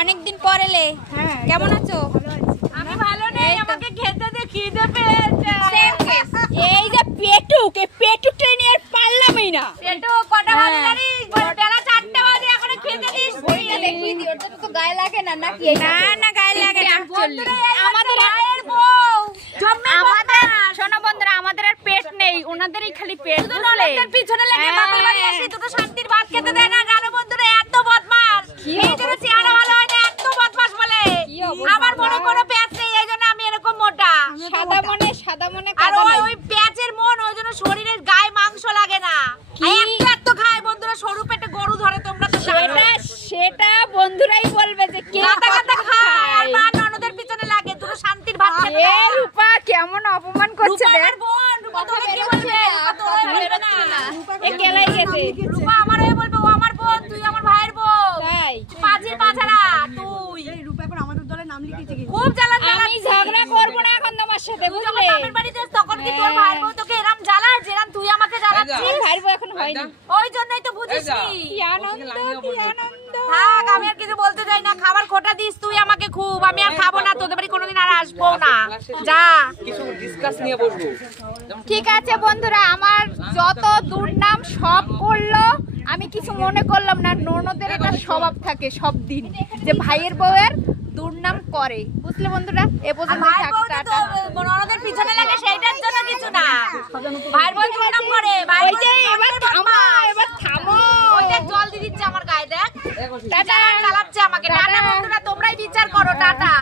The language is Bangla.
অনেকদিন পর এলে, কেমন আছো? আমি ভালো নেই, আমাকে খেতে দে, খিদে পেয়েছে। এই যে পেটুক, এই পেটুক ট্রেনে আর পারলামই না। পেটু কটা বাজে জানিস? বেলা 4টা বাজে, এখনো খেতে দিস নি। দেখিয়ে দিই, ওটা তো গায়ে লাগে না নাকি? না না, গায়ে লাগে না। আমাদের ভাইয়ের বউ আমাদের শোনো বন্ধুরা, আমাদের আর পেট নেই, ওনাদেরই খালি পেট। শুধু ননদের পিছনে লেগে বাপের বাড়ি আসি, দুটো শান্তির ভাত খেতে দেয় না। জানো বন্ধুরা, এত বদমাস। এই জন্য চেহারা ভালো হয় না, এত বদমাস বলে। আমার মনে কোনো পেঁচ নেই, এই জন্য আমি এরকম মোটা। সাদা মনে আর ওই পেঁচের মন, ওই জন্য শরীরের গায়ে মাংস লাগে না। এত খায় বন্ধুরা, সরু পেটে গরু ধরে, তোমরা তো জানো। সেটা বন্ধুরাই বলবে যে কে গাদা গাদা খায়, আর খায়। মা ননদের পিছনে লাগে, দুটো শান্তির ভাত খেতে এ দেয় না। রূপা কেমন অপমান করছে রূপা দেখ। আমার বোন, রূপা তোকে কি বলবে? রূপা তোকে বলবে না। এ কেলাই গেছে। রূপা আমার হয়ে বলবে, ও আমার বোন, তুই আমার ভাইয়ের বোন। তাই পাঁচের পাঁচারা তুই। খুব জ্বালান আমি ঝগড়া করব না এখন তোমার সাথে, তুই যখন বুঝলে? বাপের বাড়িতে যাস, তখন কি তোর ভাইয়ের বউ তোকে এরম জ্বালায় যেরম তুই আমাকে জ্বালাচ্ছিস? আমার ভাইয়ের বউ এখন হয়নি। ওই জন্যই তো বুঝিস নি। কি আনন্দ, কি আনন্দ। থাক, আমি আর কিছু বলতে চাই না। খাবার খোটা দিস তুই আমাকে খুব, আমি আর খাবো না, তোদের বাড়ি কোনোদিন আর আসবো না। যা। কিছু ডিসকাস নিয়ে বসবো। ঠিক আছে বন্ধুরা, আমার যত দুর্নাম সব করলো, আমি কিছু মনে করলাম না। ননদের এটা স্বভাব থাকে সব দিন, যে ভাইয়ের বউয়ের দুর্নাম করে, বুঝলে বন্ধুরা? এ আর পর্যন্ত ভাইয়ের থাক, বউ তো টাটা। ননদের পিছনে লাগে, সেইটার জন্য কিছু না। ভাইয়ের বউ দুর্নাম করে, ওই ভাইয়ের যে বউ এবার থামো, এবার থামো। ওই দেখ জল দিয়ে দিচ্ছে আমার গায়ে, দেখ। টাটা। জ্বালাচ্ছে আমাকে। টাটা বন্ধুরা, তোমরাই বিচার করো, টাটা।